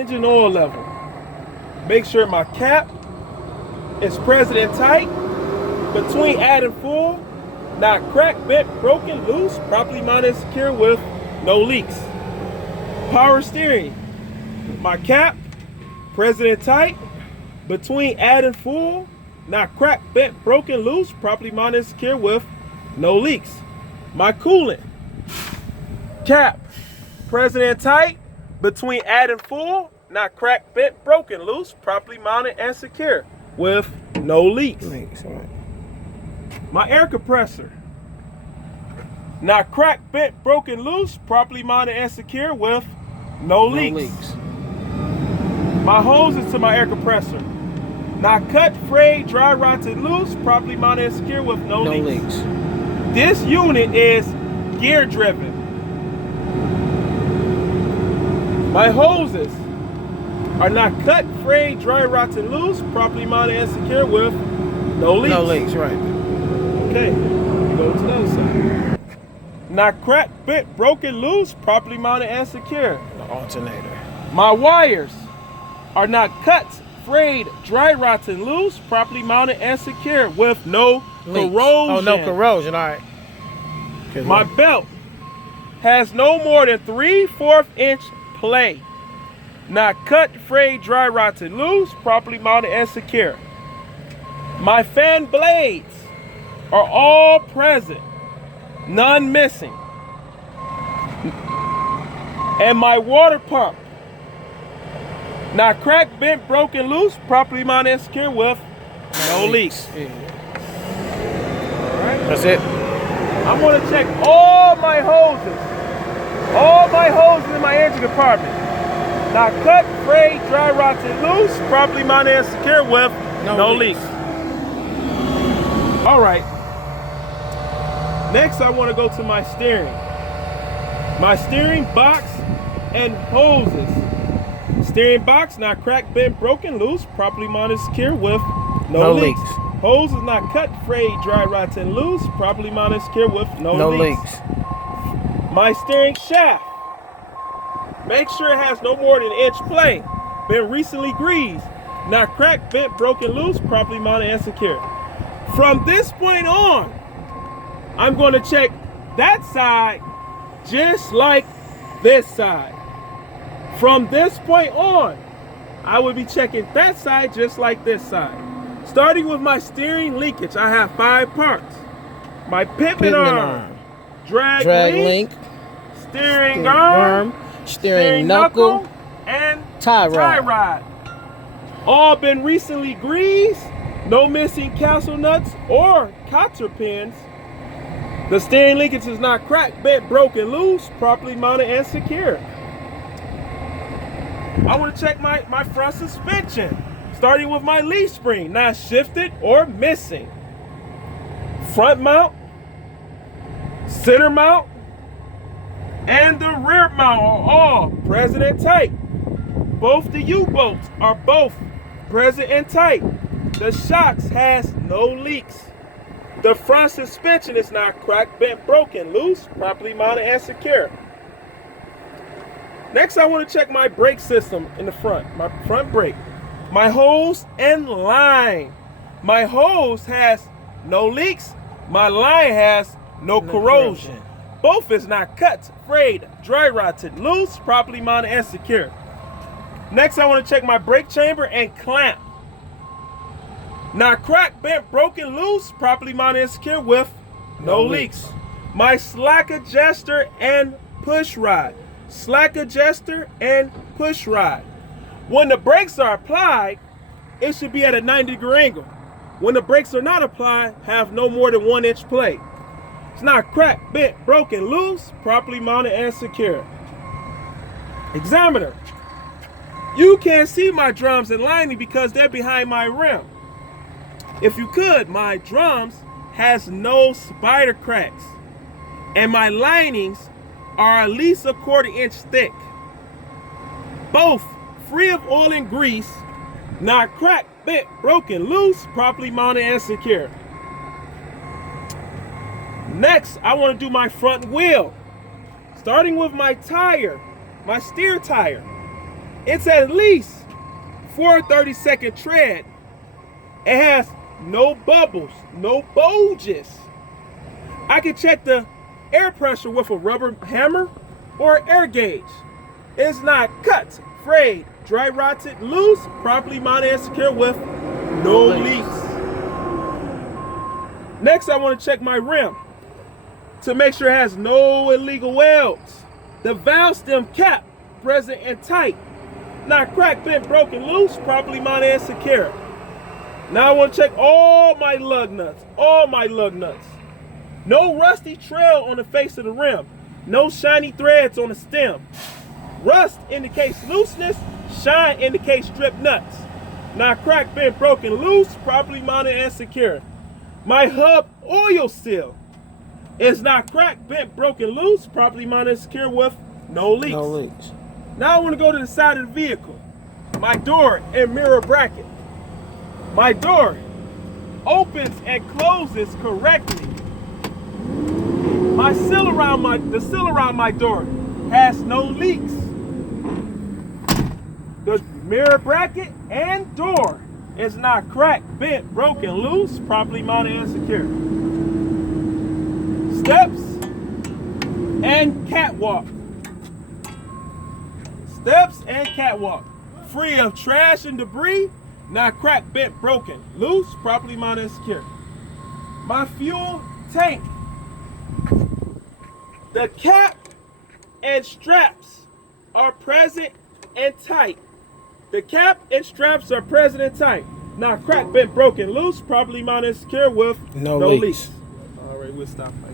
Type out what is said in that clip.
Engine oil level. Make sure my cap is present and tight. Between add and full, not cracked, bent, broken, loose, properly mounted and secure with no leaks. Power steering. My cap, present and tight. Between add and full, not cracked, bent, broken, loose, properly mounted and secure with no leaks. My coolant. Cap, present and tight. Between add and full, not cracked, bent, broken, loose, properly mounted and secure with no leaks. My air compressor. Not cracked, bent, broken, loose, properly mounted and secure with no leaks. My hoses to my air compressor. Not cut, frayed, dry, rotted, loose, properly mounted and secure with no leaks. This unit is gear driven. My hoses are not cut, frayed, dry, rotted, loose, properly mounted and secure with no leaks. No leaks, right. Okay, go to the other side. Not cracked, bent, broken, loose, properly mounted and secure. The alternator. My wires are not cut, frayed, dry, rotted, loose, properly mounted and secure with no Leaks. corrosion. Oh, no corrosion, all right. My belt has no more than 3/4 inch play. Not cut, frayed, dry, rotted, loose, properly mounted and secure. My fan blades are all present, none missing. And my water pump, not cracked, bent, broken, loose, properly mounted and secure with no leaks. Yeah. All right. That's it. I'm gonna check all my hoses in my engine compartment. Not cut, frayed, dry, rotted, loose, properly mounted and secure with no leaks. All right. Next, I want to go to my steering. My steering box and hoses. Steering box not cracked, bent, broken, loose, properly mounted, secure with no leaks. Hose is not cut, frayed, dry, rotten, loose, properly mounted, secure with no leaks. My steering shaft. Make sure it has no more than an inch play. Been recently greased. Not cracked, bent, broken, loose, properly mounted and secure. From this point on, I'm going to check that side just like this side. From this point on, I will be checking that side just like this side. Starting with my steering linkage, I have 5 parts. My pivot arm, drag link, steering arm, steering knuckle, and tie rod. All been recently greased, no missing castle nuts or cotter pins. The steering linkage is not cracked, bent, broken, loose, properly mounted and secure. I want to check my front suspension, starting with my leaf spring, not shifted or missing. Front mount, center mount, and the rear mount are all present and tight. Both the U-bolts are both present and tight. The shocks has no leaks. The front suspension is not cracked, bent, broken, loose, properly mounted and secure. Next, I want to check my brake system in the front, my front brake. My hose and line. My hose has no leaks. My line has no corrosion. Both is not cut, frayed, dry rotted, loose, properly mounted and secure. Next, I want to check my brake chamber and clamp. Not cracked, bent, broken, loose, properly mounted and secure with no leaks. My slack adjuster and push rod. Slack adjuster and push rod. When the brakes are applied, it should be at a 90-degree angle. When the brakes are not applied, have no more than 1 inch play. It's not cracked, bent, broken, loose, properly mounted and secure. Examiner. You can't see my drums and lining because they're behind my rim. If you could, my drums has no spider cracks, and my linings are at least a 1/4 inch thick. Both free of oil and grease, not cracked, bent, broken, loose, properly mounted and secure. Next, I want to do my front wheel. Starting with my tire, my steer tire. It's at least 4/32 tread. It has no bubbles, no bulges. I can check the air pressure with a rubber hammer or air gauge. It's not cut, frayed, dry rotted, loose, properly mounted and secure with no leaks. Next, I want to check my rim to make sure it has no illegal welds. The valve stem cap present and tight, not cracked, bent, broken, loose, properly mounted and secure. Now I want to check all my lug nuts, No rusty trail on the face of the rim, no shiny threads on the stem. Rust indicates looseness, shine indicates stripped nuts. Not cracked, bent, broken, loose, properly mounted and secure. My hub oil seal is not cracked, bent, broken, loose, properly mounted and secure with no leaks. No leaks. Now I want to go to the side of the vehicle. My door and mirror bracket. My door opens and closes correctly. The seal around my door has no leaks. The mirror bracket and door is not cracked, bent, broken, loose, properly mounted and secure. Steps and catwalk. Steps and catwalk. Free of trash and debris, not cracked, bent, broken, loose, properly mounted and secure. My fuel tank. The cap and straps are present and tight. The cap and straps are present and tight. Not cracked, bent, broken, loose, properly mounted and secure with no leaks. leaks. All right, we'll stop right